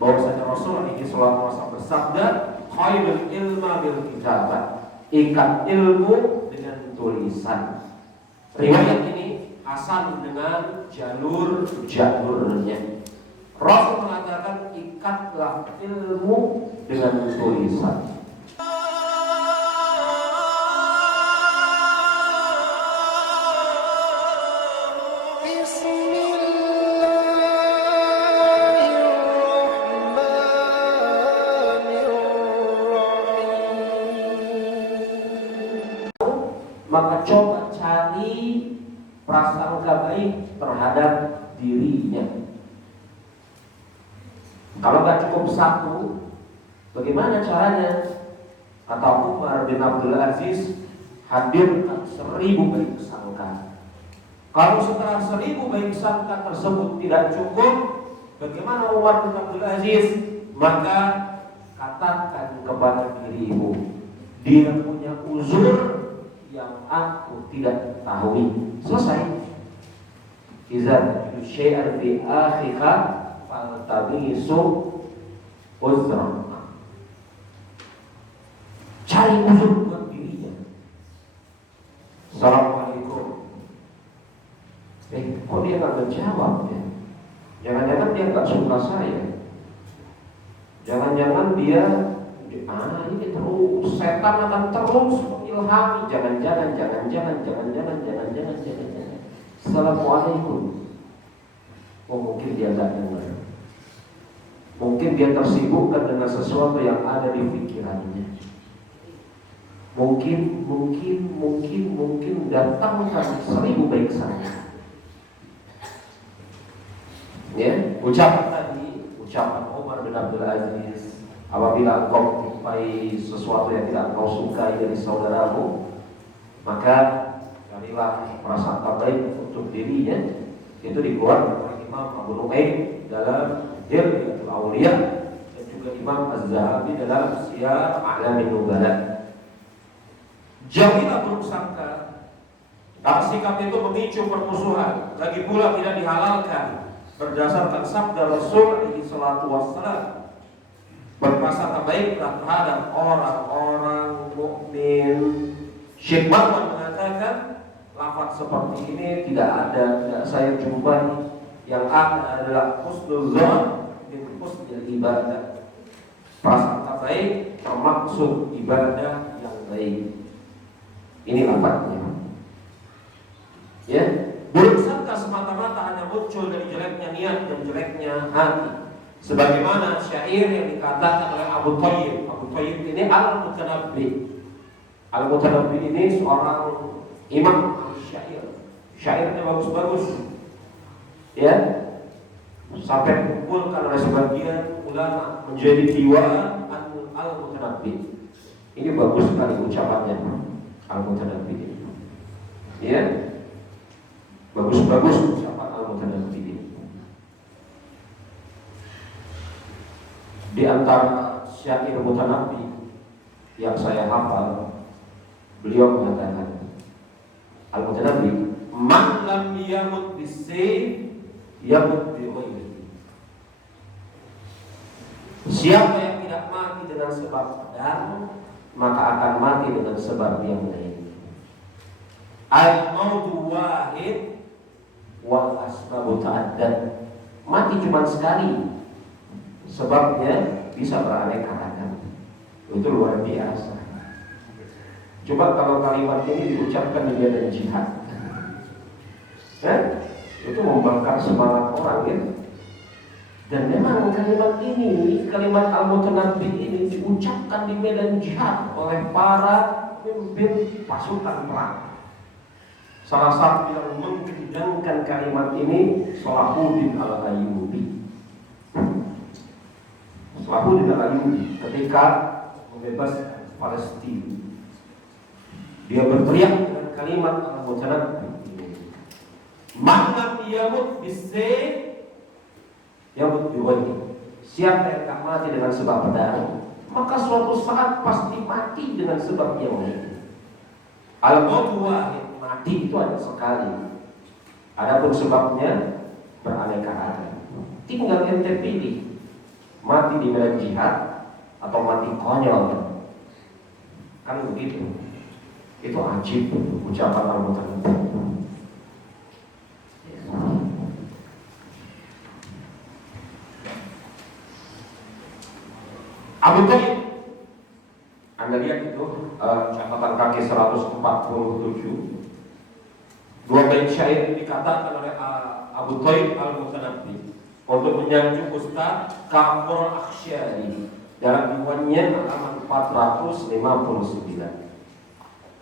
bahwasanya Rasul ini sallallahu alaihi wasallam bersabda, "Khairul ilma bil kitabah." Ikat ilmu dengan tulisan. Riwayat ini hasan dengan jalurnya. Rasul mengatakan ikatlah ilmu dengan tulisan. Maka coba cari prasangka baik terhadap dirinya. Kalau nggak cukup satu, bagaimana caranya? Kata Umar bin Abdul Aziz, hadirkan 1000 baik sangka. Kalau setelah 1000 baik sangka tersebut tidak cukup, bagaimana Umar bin Abdul Aziz? Maka katakan kepada dirimu, dia punya uzur yang aku tidak ketahui. Selesai. Iza syai'an fi akhika faltamisu uzra. Cari uzur buat dirinya. Assalamualaikum. Kok dia nggak menjawab ya? Jangan-jangan dia nggak suka saya. Jangan-jangan dia ini terus setan akan terus mengilhami. Jangan-jangan. Assalamualaikum. Oh, mungkin dia nggak dengar. Mungkin dia tersibukkan dengan sesuatu yang ada di pikirannya. Mungkin datangkan 1000 baik sangka. Ya, ucapan Umar bin Abdul Aziz, apabila engkau menjumpai sesuatu yang tidak engkau sukai dari saudaramu, maka carilah prasangka baik untuk dirinya. Itu dikeluarkan oleh Imam Abu Nu'aim dalam Hilyatul Awliya dan juga Imam Az-Zahabi dalam Siyar A'lamin Nubala. Jauhilah buruk sangka. Karena sikap itu memicu permusuhan, lagi pula tidak dihalalkan berdasarkan sabda Rasul alaihi salatu wassalam. Berprasangka baiklah terhadap orang-orang mukmin. Syekh Marwan mengatakan, lafaz seperti ini tidak saya jumpai. Yang ada adalah husnul dzan min husnil ibadah. Prasangka baik termaksud ibadah yang baik. Ini lafaznya. Ya, buruk sangka semata-mata hanya muncul dari jeleknya niat dan jeleknya hati. Sebagaimana syair yang dikatakan oleh Abu Thayyib. Abu Thayyib ini Al-Mutanabbi. Al-Mutanabbi ini seorang imam syair. Syairnya bagus-bagus. Ya, sampai dikumpulkan oleh sebagian ulama menjadi diwan Al-Mutanabbi. Ini bagus sekali ucapannya Al-Mutanabbi. Ya, bagus-bagus ucapan Al-Mutanabbi. Di antara syair Mutanabbi yang saya hafal, beliau mengatakan, Al-Mutanabbi, man lam yamut bis-sayf yamut bi ghairihi. Siapa yang tidak mati dengan sebab pedang, maka akan mati dengan sebab yang lain. Al-mautu wahid wal asbabu ta'addad. Mati cuma sekali, sebabnya bisa beraneka ragam. Itu luar biasa. Coba kalau kalimat ini diucapkan di medan jihad, itu membakar semangat orang ya. Dan memang kalimat ini, kalimat Al-Mutanabbi ini diucapkan di medan jihad oleh para pemimpin pasukan perang. Salah satu yang mengendangkan kalimat ini Salahuddin Al-Ayyubi. Salahuddin Al-Ayyubi ketika membebaskan Palestina, dia berteriak dengan kalimat Al-Mutanabbi, man lam yamut bis-sayf yamut bi ghairihi. Siapa yang tak mati dengan sebab pedang, maka suatu saat pasti mati dengan sebab yang lain. Al-mautu wahid, mati itu hanya sekali. Adapun sebabnya beraneka ragam. Tinggal ente pilih. mati di medan jihad atau mati konyol. Kan begitu. Itu ajib ucapan Al-Mutanabbi. Abu Thalib, Anda lihat itu catatan kaki 147. Dua bait syair dikatakan oleh Abu Thalib Al-Mutanabbi untuk menyanjung Ustaz Kafur Akhsyari dalam diwannya halaman 459.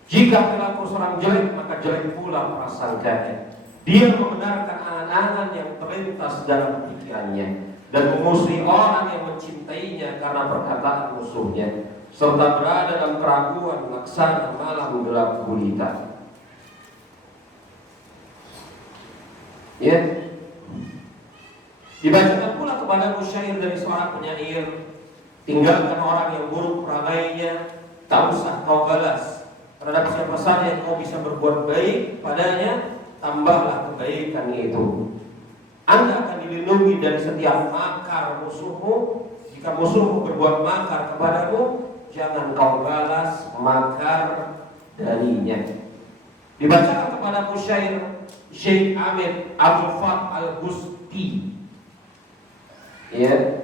Jika perilaku seorang jelek, maka jelek pula prasangkanya. Dia membenarkan angan-angan yang terlintas dalam pikirannya dan memusuhi orang yang mencintainya karena perkataan musuhnya, serta berada dalam keraguan laksana malam gelap gulita. Ya, dibacakan pula kepada syair dari seorang penyair, tinggalkan orang yang buruk perangainya, tak usah kau balas. Terhadap siapa saja yang kau bisa berbuat baik padanya, tambahlah kebaikan itu. Anda akan dilindungi dari setiap makar musuhmu. Jika musuhmu berbuat makar kepadamu, jangan kau balas makar darinya. Dibacakan kepada syair Syekh Ahmed Abdul Fath Al-Busti. Ya,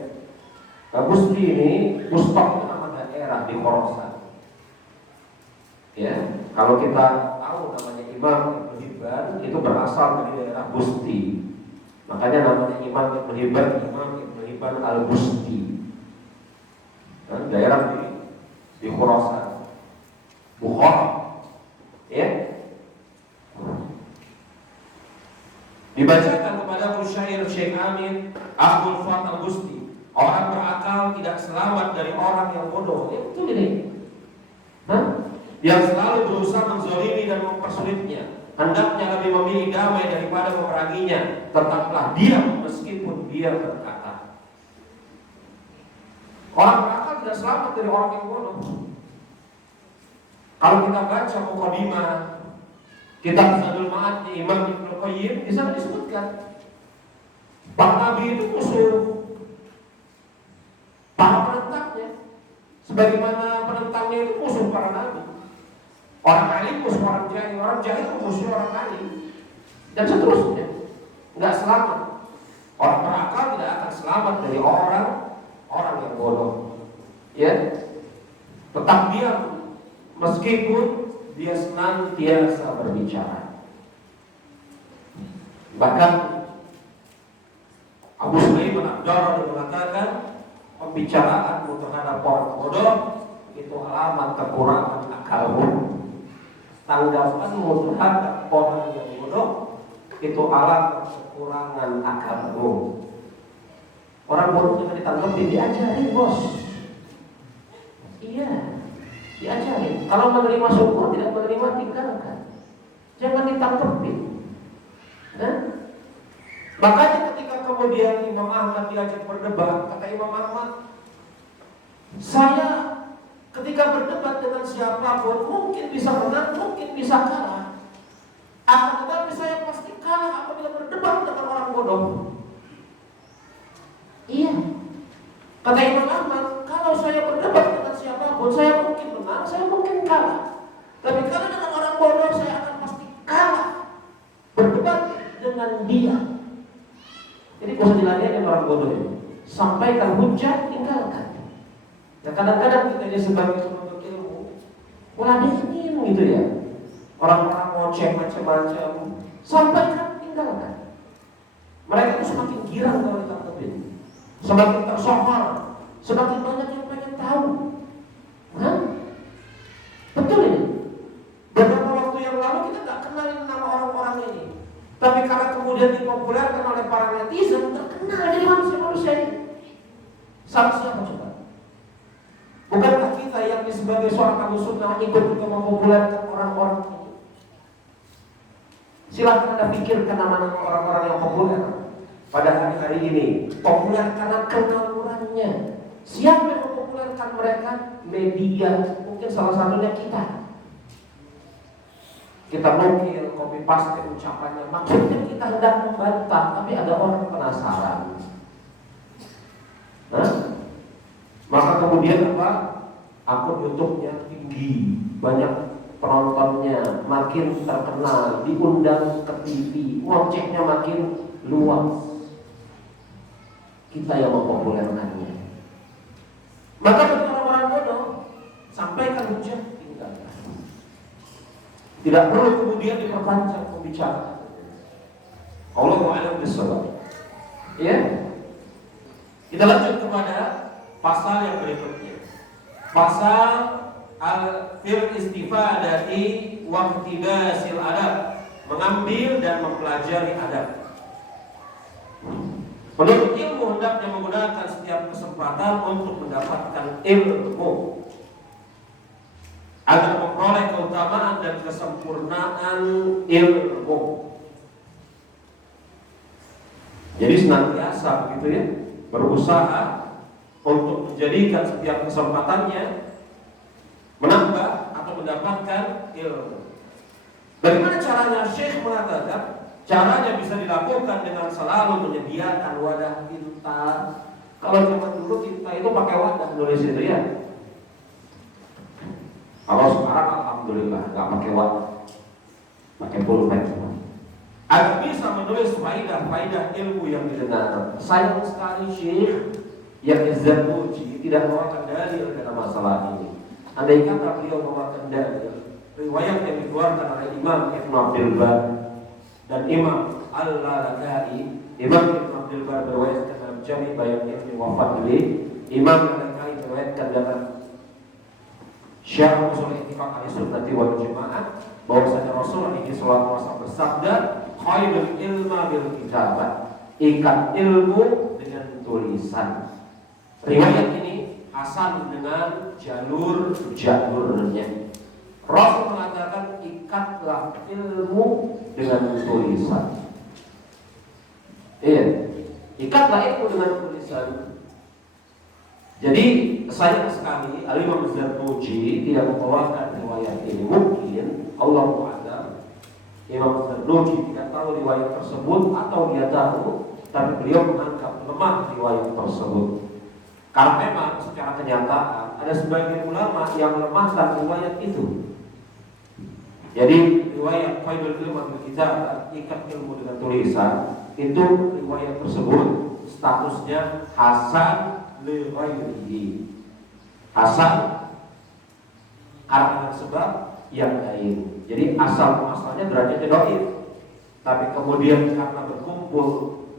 Al-Busti ini Bustok itu nama daerah di Khorasan. Ya, kalau kita tahu namanya Imam Ibn Hibban itu berasal dari daerah Busti. Makanya namanya Imam Ibn Hibban Al-Busti. Nah, daerah di Khorasan, Bukhara. Ya. Dibacakan kepada syair Syekh Amin Abdul Fath Al-Busti, orang berakal tidak selamat dari orang yang bodoh. Itu ini. Yang selalu berusaha menzalimi dan mempersulitnya, hendaknya lebih memilih damai daripada memeranginya. Tetaplah diam meskipun dia berkata. Orang berakal tidak selamat dari orang yang bodoh. Kalau kita baca Muqaddimah kitab Zadul Ma'ad Imam Ibnu Qayyim, di sana disebutkan para nabi itu musuh para penentangnya, sebagaimana penentangnya itu musuh para nabi. Orang alim musuh orang jahil musuh orang alim, dan seterusnya. Nggak selamat. Orang berakal tidak akan selamat dari orang yang bodoh. Ya, tetap diam meskipun dia senantiasa berbicara. Bahkan Abu Sulaiman Ad-Darani mengatakan, pembicaraanmu terhadap orang bodoh itu alamat kekurangan akalmu. Tanggapanmu terhadap orang yang bodoh itu alamat kekurangan akalmu. Orang bodoh jangan ditanggapi, diajari bos. Iya, diajari. Kalau menerima syukur, tidak menerima tinggalkan. Jangan ditanggapi. Makanya ketika kemudian Imam Ahmad diajak berdebat, kata Imam Ahmad, saya ketika berdebat dengan siapapun mungkin bisa menang, mungkin bisa kalah. Akan tetapi saya pasti kalah apabila berdebat dengan orang bodoh. Iya. Kata Imam Ahmad, kalau saya berdebat dengan siapapun, saya mungkin menang, saya mungkin kalah. Tapi kalau dengan orang bodoh, saya akan pasti kalah. Berdebat dengan dia. Jadi bisa dilayani orang bodoh ini. Sampaikan hujah, tinggalkan. Ya kadang-kadang kita ini sebagai penuntut ilmu ngeladenin gitu ya. Orang-orang ngoceh macam-macam, sampaikan, tinggalkan. Mereka itu semakin girang kalau ditangkapin, semakin tersohor, semakin banyak yang pengen tahu. Betul ini. Beberapa waktu yang lalu kita nggak kenalin nama orang-orang ini, tapi karena kemudian dipopulerkan oleh para netizen, terkenal jadi manusia-manusia ini. Sama siapa coba? Bukankah kita yang sebagai seorang Ahlu Sunnah ikut juga mempopulerkan orang-orang ini? Silahkan Anda pikirkan nama-nama orang-orang yang populer pada hari-hari ini. Populer karena kenalurannya. Siapa yang mempopulerkan mereka? Media. Mungkin salah satunya kita. Kita nukil, copy paste ucapannya. Maksudnya kita hendak membantah, tapi ada orang penasaran. Maka kemudian apa? Akun YouTube-nya tinggi, banyak penontonnya, makin terkenal, diundang ke TV, ngocehnya makin luas. Kita yang mempopulerkannya. Maka bagi orang-orang bodoh, sampaikan hujah, tinggalkan. Tidak perlu kemudian diperpanjang pembicaraan. Allahu a'lam bishawab. Ya. Kita lanjut kepada pasal yang berikutnya. Pasal al-fil istifadati wa iqtibasil adab, mengambil dan mempelajari adab. Penuntut ilmu hendaknya menggunakan setiap kesempatan untuk mendapatkan ilmu agar memperoleh keutamaan dan kesempurnaan ilmu. Jadi senantiasa begitu ya, berusaha untuk menjadikan setiap kesempatannya menambah atau mendapatkan ilmu. Bagaimana caranya? Syekh mengatakan caranya bisa dilakukan dengan selalu menyediakan wadah tinta. Kalau zaman dulu tinta itu pakai wadah nulis itu ya. Kalau sekarang alhamdulillah nggak pakai wadah, pakai pulpen. Agar bisa menulis faidah ilmu yang didengar. Sayang sekali Syekh yang Az-Zarnuji tidak membawakan dalil dalam masalah ini. Andai kata beliau membawakan dalil, riwayat yang dikeluarkan oleh Imam Ibn Abdul Bar dan Imam Al-Lalaka'i, Imam Ibn Abdul Bar berriwayatkan dalam Jami' Bayan Ibn Wafat Duli, Imam Al-Lalaka'i berriwayatkan dalam Syarh Ushul I'tiqad Ahlussunnah wal Jamaah bahwasanya Rasulullah SAW bersabda, khairul ilma bil kitabah, ikat ilmu dengan tulisan. Riwayat ini hasan dengan jalurnya. Rasul mengatakan ikatlah ilmu dengan tulisan. Iya, ikatlah ilmu dengan tulisan. Jadi sayang sekali Al-Imam Az-Zarnuji tidak membawakan riwayat ini. Mungkin Allah a'lam Imam Az-Zarnuji tidak tahu riwayat tersebut atau dia tahu tapi beliau menganggap lemah riwayat tersebut. Karena memang secara kenyataan ada sebagian ulama yang melemahkan riwayat itu. Jadi riwayat Faidul Ilmu Kitab, ikat ilmu dengan tulisan, itu riwayat tersebut statusnya hasan li ghairihi. Hasan karena sebab yang lain. Jadi asal muasalnya derajatnya dhaif. Tapi kemudian karena berkumpul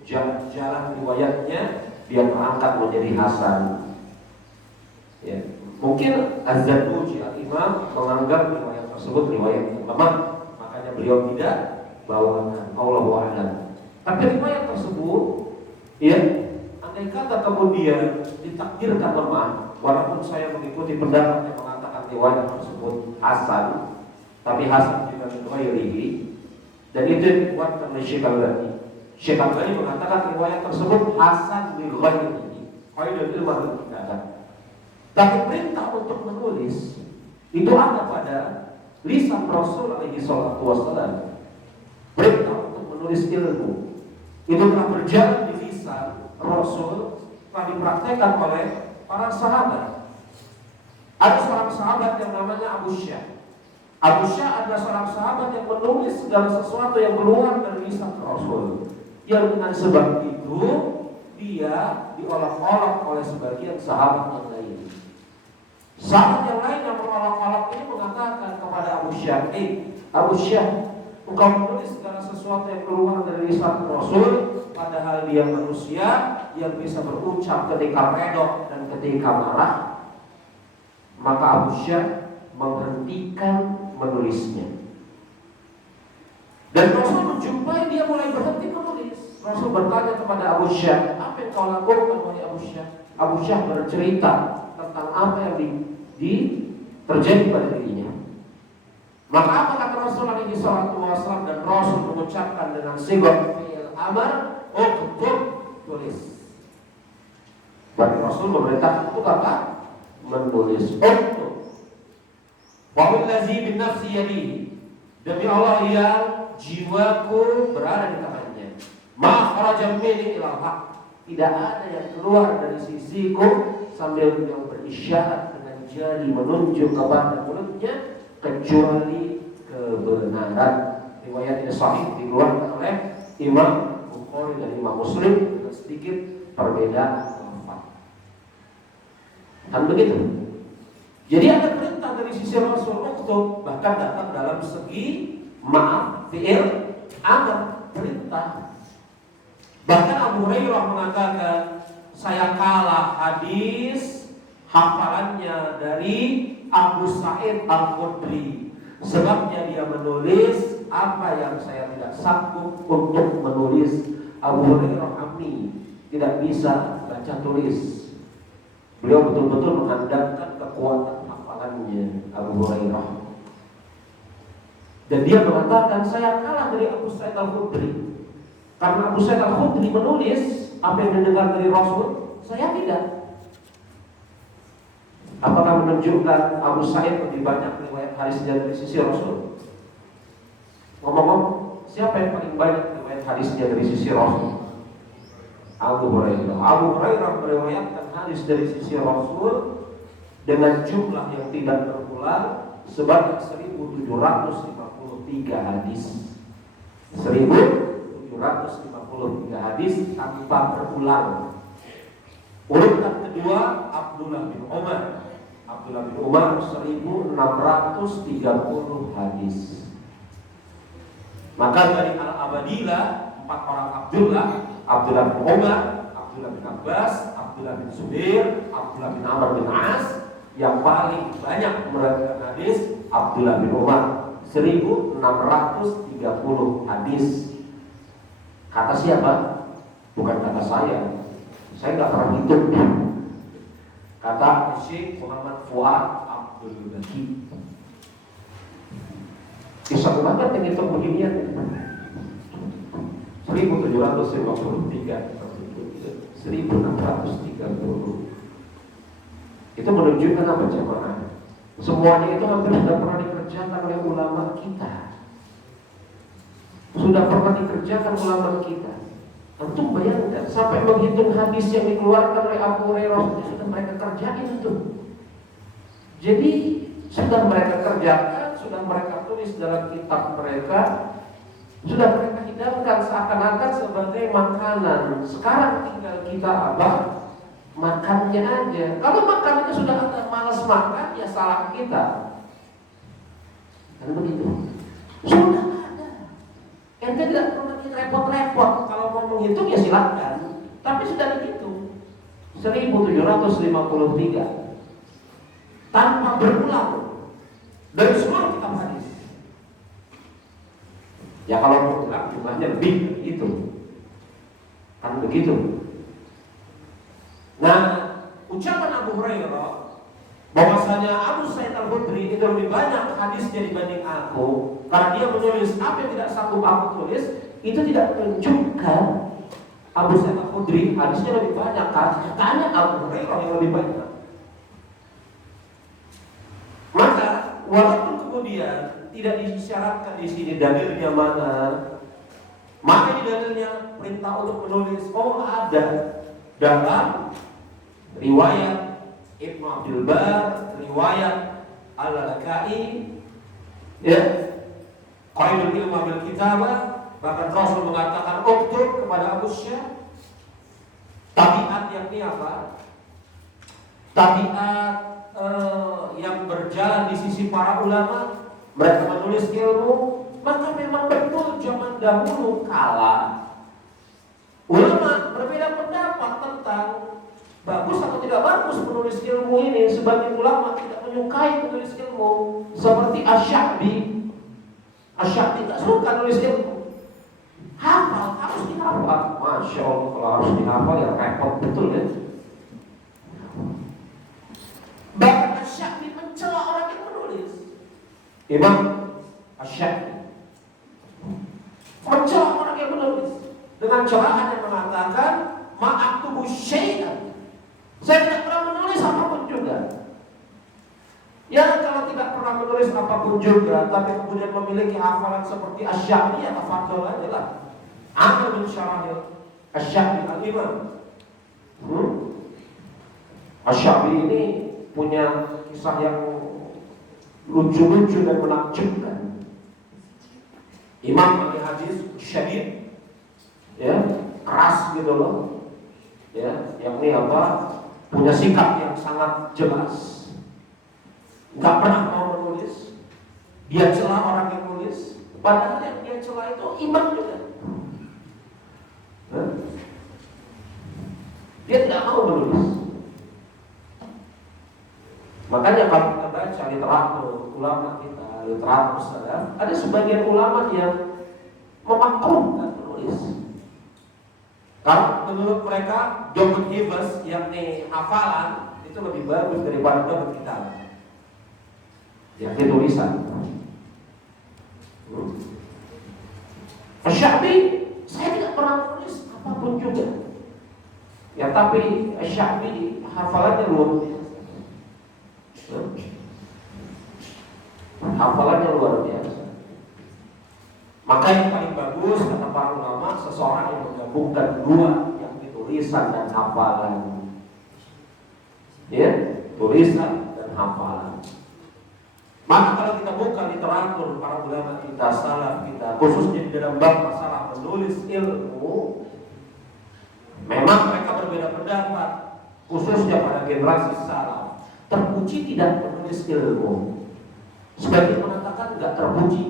jalan riwayatnya, dia terangkat menjadi hasan. Ya. Mungkin Az-Zarnuji al-Imam menganggap riwayat tersebut riwayat yang lemah, makanya beliau tidak bawakan. Allahu a'lam. Tapi riwayat tersebut, ya, andai kata kemudian ditakdirkan lemah, walaupun saya mengikuti pendapat yang mengatakan riwayat tersebut hasan, tapi hasan juga ghairihi, dan itu dikuatkan oleh Syekh Al-Albani. Syekh Al-Albani mengatakan riwayat tersebut hasan li ghairihi, qaidul ilmu bil kitabah. Tapi perintah untuk menulis itu ada pada lisan Rasul alaihi salatu wassalam. Perintah untuk menulis ilmu itu telah berjalan di lisan Rasul, telah dipraktekkan oleh para sahabat. Ada seorang sahabat yang namanya Abu Syah. Abu Syah adalah seorang sahabat yang menulis segala sesuatu yang keluar dari lisan Rasul. Yang dengan sebab itu dia diolok-olok oleh sebagian sahabat yang lain. Sahabat yang lain yang mengolok-olok ini mengatakan kepada Abu Syah, Abu Syah, engkau menulis segala sesuatu yang keluar dari lisan Rasul, padahal dia manusia yang bisa berucap ketika redha dan ketika marah. Maka Abu Syah menghentikan menulisnya. Dan Rasul menjumpai dia mulai berhenti menulis. Rasul bertanya kepada Abu Syah, apa yang kau lakukan wahai Abu Syah? Abu Syah bercerita tentang apa yang terjadi pada dirinya. Maka apa kata Rasul alaihi salatu wasallam, dan Rasul mengucapkan dengan sighah fi'il amar, uktub, tulis. Berarti Rasul memerintahkan untuk apa? Menulis. Uktub. Wa allazi bin nafsi yadihi, demi Allah yang jiwaku berada di tangannya. Ma kharaja minni ilal haq, tidak ada yang keluar dari sisiku sambil beliau berisyarat dengan jari menunjuk kepada mulutnya, kecuali kebenaran. Riwayat ini sahih, dikeluarkan oleh Imam Bukhari dan Imam Muslim dengan sedikit perbedaan lafaz. Kan begitu. Jadi ada perintah dari sisi Rasul untuk bahkan datang dalam segi maaf, fi'il, amar, perintah. Bahkan Abu Hurairah mengatakan, saya kalah hadis hafalannya dari Abu Sa'id Al-Khudri, sebabnya dia menulis apa yang saya tidak sanggup untuk menulis. Abu Hurairah ammi, tidak bisa baca tulis. Beliau betul-betul mengandalkan kekuatan hafalannya Abu Hurairah. Dan dia mengatakan, saya kalah dari Abu Sa'id Al-Khudri, karena Abu Sa'id Al-Khudri menulis apa yang didengar dari Rasul, saya tidak. Apakah menunjukkan Abu Sa'id lebih banyak riwayat hadisnya dari sisi Rasul? Ngomong-ngomong, siapa yang paling banyak riwayat hadisnya dari sisi Rasul? Abu Hurairah. Abu Hurairah meriwayatkan hadis dari sisi Rasul dengan jumlah yang tidak berulang sebanyak 1753 hadis. 1753 hadis tanpa berulang. Urutan kedua Abdullah bin Umar. Abdullah bin Umar 1630 hadis. Maka dari Al-Abadilah 4 orang Abdullah, Abdullah bin Umar, Abdullah bin Abbas, Abdullah bin Zubair, Abdullah bin Amr bin As, yang paling banyak meriwayatkan hadis Abdullah bin Umar 1630 hadis. Kata siapa? Bukan kata saya nggak pernah hitung. Kata Syekh Muhammad Fuad Abdul Baqi. Bisa banget yang hitung beginian. 1753, 1630. Itu menunjukkan apa jemaah? Semuanya itu hampir sudah pernah dikerjakan oleh ulama kita. Sudah pernah dikerjakan ulama kita. Antum bayangkan, sampai menghitung hadis yang dikeluarkan oleh Abu Hurairah sudah mereka kerjain itu. Jadi sudah mereka kerjakan, sudah mereka tulis dalam kitab mereka, sudah mereka hidangkan seakan-akan sebagai makanan. Sekarang tinggal kita makannya aja. Kalau makanannya sudah ada malas makan, ya salah kita. Kan begitu. Sudah ada. Ente tidak perlu repot-repot. Kalau mau menghitung ya silakan. Tapi sudah dihitung 1753 tanpa berulang dari seluruh kitab hadis. Ya kalau berulang jumlahnya lebih itu. Kan begitu. Nah, ucapan Abu Hurairah bahwasanya Abu Sa'id Al-Khudri itu lebih banyak hadisnya dibanding aku, karena dia menulis apa yang tidak sanggup aku tulis, itu tidak menunjukkan Abu Sa'id Al-Khudri hadisnya lebih banyak, katanya Abu Hurairah yang lebih banyak. Maka walaupun kemudian tidak disyaratkan di sini dalilnya mana ini dalilnya perintah untuk menulis, ada dalam riwayat Ibnu Abdul Bar, riwayat Al-Lalakai, ya, Qaidul Ilma bil Kitabah, bahkan Rasul mengatakan uktub kepada Abu Syah. Tabiat yang ini apa? Tabiat yang berjalan di sisi para ulama, mereka menulis ilmu. Maka memang betul zaman dahulu kala ulama berbeda pendapat tentang bagus atau tidak bagus menulis ilmu ini. Sebagian ulama tidak menyukai menulis ilmu, seperti Asy-Sya'bi. Asy-Sya'bi tidak suka nulis ilmu. Hafal, harus dihafal. Masya Allah, kalau harus dihafal ya repot betul ya. Bahkan Asy-Sya'bi mencela orang yang menulis. Imam Asy-Sya'bi mencela orang yang menulis dengan celahan yang mengatakan ma'aktubu syai'an, saya tidak pernah menulis apapun juga. Ya, kalau tidak pernah menulis apapun juga, tapi kemudian memiliki hafalan seperti Asy-Sya'bi, ya tafadhol aja lah. Ambil min syarahil Asy-Sya'bi al-Imam. Asy-Sya'bi ini punya kisah yang lucu-lucu dan menakjubkan. Imam ahli hadis syadid, ya, keras gitu loh, ya, yakni apa? Punya sikap yang sangat jelas, nggak pernah mau menulis. Dia celah orang yang nulis, padahal yang dia celah itu imam juga. Dia tidak mau menulis. Makanya kalau kita baca literatur ulama kita, literatur salaf, ada sebagian ulama yang memakruhkan menulis. Karena menurut mereka doktrin hifz, yakni hafalan, itu lebih bagus daripada doktrin kitab, yakni tulisan. Asy-Sya'bi, saya tidak pernah menulis apapun juga. Ya tapi Asy-Sya'bi hafalannya luar biasa. Hafalannya luar biasa. Maka yang paling bagus kata para ulama, seseorang yang menggabungkan dua, yakni tulisan dan hafalan. Ya, tulisan dan hafalan. Maka kalau kita buka literatur para ulama kita, salaf kita, khususnya di dalam bab masalah menulis ilmu, memang mereka berbeda pendapat, khususnya pada generasi salaf. Terpuji tidak menulis ilmu, sebagian mengatakan tidak terpuji.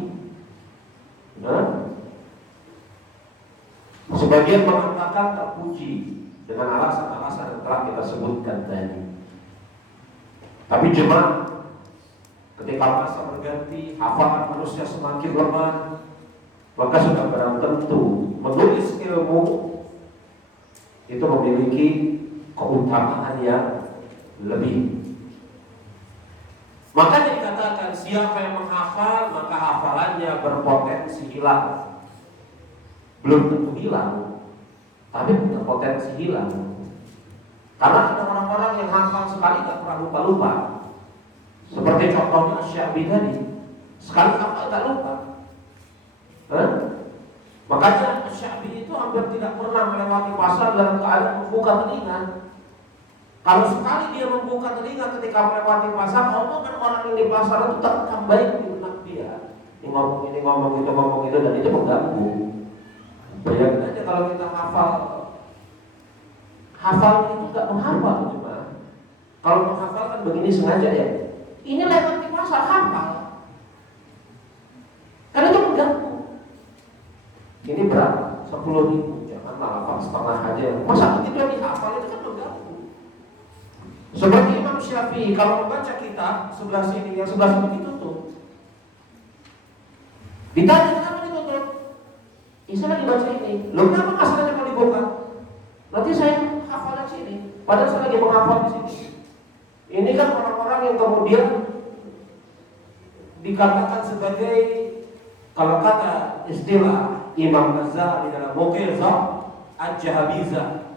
Sebagian mengatakan terpuji dengan alasan-alasan yang telah kita sebutkan tadi. Tapi jemaah, ketika masa berganti, hafalan manusia semakin lemah, maka sudah barang tentu menulis ilmu itu memiliki keutamaan yang lebih. Makanya dikatakan siapa yang menghafal maka hafalannya berpotensi hilang. Belum tentu hilang, tapi punya potensi hilang. Karena ada orang-orang yang hafal sekali tak pernah lupa-lupa. Seperti contohnya Asy-Sya'bi tadi, sekali hafal tak lupa. Makanya Asy-Sya'bi itu hampir tidak pernah melewati pasar dalam keadaan membuka telinga. Kalau sekali dia membuka telinga ketika melewati pasar, omongan orang yang di pasar itu terekam baik di benak dia. Ini ngomong itu, ngomong itu, dan itu mengganggu. Bayangin aja kalau kita hafal itu gak menghafal cuma. Kalau menghafal kan begini sengaja ya. Ini lewat di pasar hafal. Karena itu mengganggu. Ini berapa? 10.000. Janganlah hafal setengah aja. Masa begitu yang dihafal itu kan mengganggu. Seperti Imam Syafi'i kalau membaca kitab sebelah sini, yang sebelah sini ditutup. Ditanya kenapa ditutup? Saya lagi baca ini. Loh kenapa masalahnya mau dibuka? Nanti saya hafal di sini. Padahal saya lagi menghafal di sini. Ini kan orang-orang yang kemudian dikatakan sebagai, kalau kata istilah Imam Ghazali dalam Muqizah, Al-Jahabizah.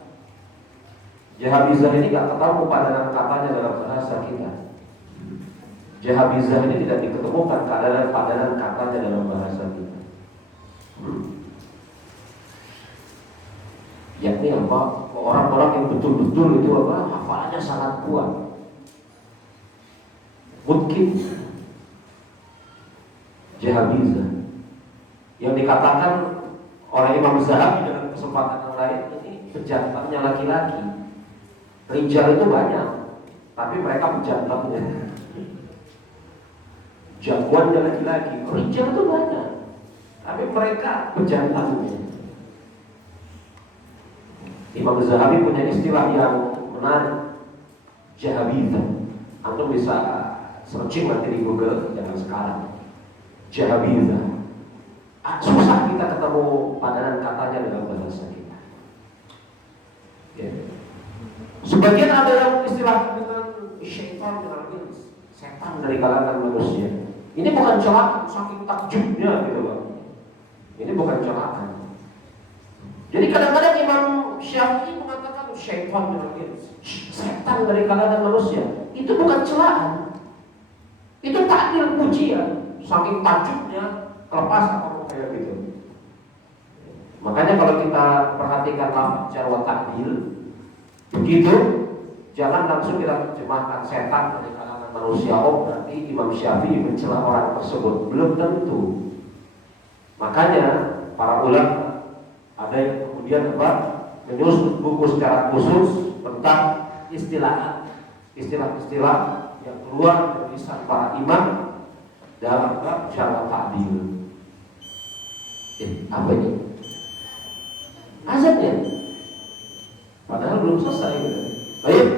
Jahabizah ini gak ketemu padanan katanya dalam bahasa kita. Jahabizah ini tidak diketemukan padanan katanya dalam bahasa kita. Yakni apa? Orang-orang yang betul-betul itu apa? Hafalannya sangat kuat. Mungkin Jahabizah yang dikatakan oleh Imam Zahabi dalam kesempatan yang lain, ini pejantannya laki-laki. Rijal itu banyak, tapi mereka pejantannya. Jagoannya laki-laki. Rijal itu banyak, tapi mereka pejantannya. Imam Zahabi punya istilah yang menarik, Jahabizah. Antum bisa searching nanti di Google, jangan sekarang. Jahabizah. Susah kita ketemu padanan katanya dalam bahasa kita. Ya. Sebagian ada yang istilahnya dengan syaitan dengan ins, setan dari kalangan manusia. Ini bukan celaan, saking takjubnya gitu loh. Ini bukan celaan. Jadi kadang-kadang Imam Syafi'i mengatakan syaitan dengan ins, setan dari kalangan manusia. Itu bukan celaan. Itu takdir pujian, saking takjubnya kelepas apa kayak gitu. Makanya kalau kita perhatikan lafaz jar wa ta'dil, begitu Jangan langsung kita terjemahkan setan dari kalangan manusia. Oh, berarti Imam Syafi'i mencela orang tersebut. Belum tentu. Makanya para ulama ada yang kemudian menyusun buku secara khusus tentang istilah-istilah yang keluar dari lisan para imam dalam bab syarah ta'dil. Apa ini? Azabnya. Padahal belum selesai. Baik.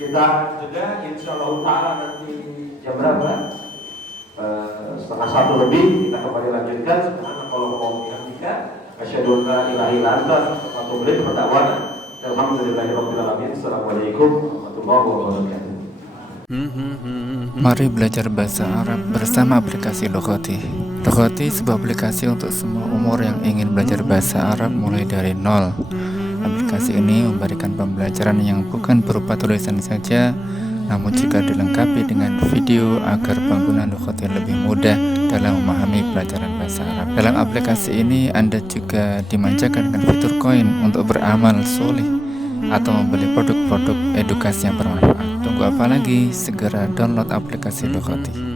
Kita juga insyaallah taala nanti jam berapa? 1:30 lebih kita kembali lanjutkan. Sekarang kalau mau dilanjutkan, asyhadu an la ilaha illa anta astaghfiruka wa atubu ilaik. Alhamdulillahirabbil alamin. Assalamualaikum warahmatullahi wabarakatuh. Mari belajar bahasa Arab bersama aplikasi Lughati. Lughati sebuah aplikasi untuk semua umur yang ingin belajar bahasa Arab mulai dari nol. Aplikasi ini memberikan pembelajaran yang bukan berupa tulisan saja, namun juga dilengkapi dengan video agar pengguna Lughati lebih mudah dalam memahami pelajaran bahasa Arab. Dalam aplikasi ini Anda juga dimanjakan dengan fitur koin untuk beramal soleh atau membeli produk-produk edukasi yang bermanfaat. Tunggu apa lagi? Segera download aplikasi Lughati.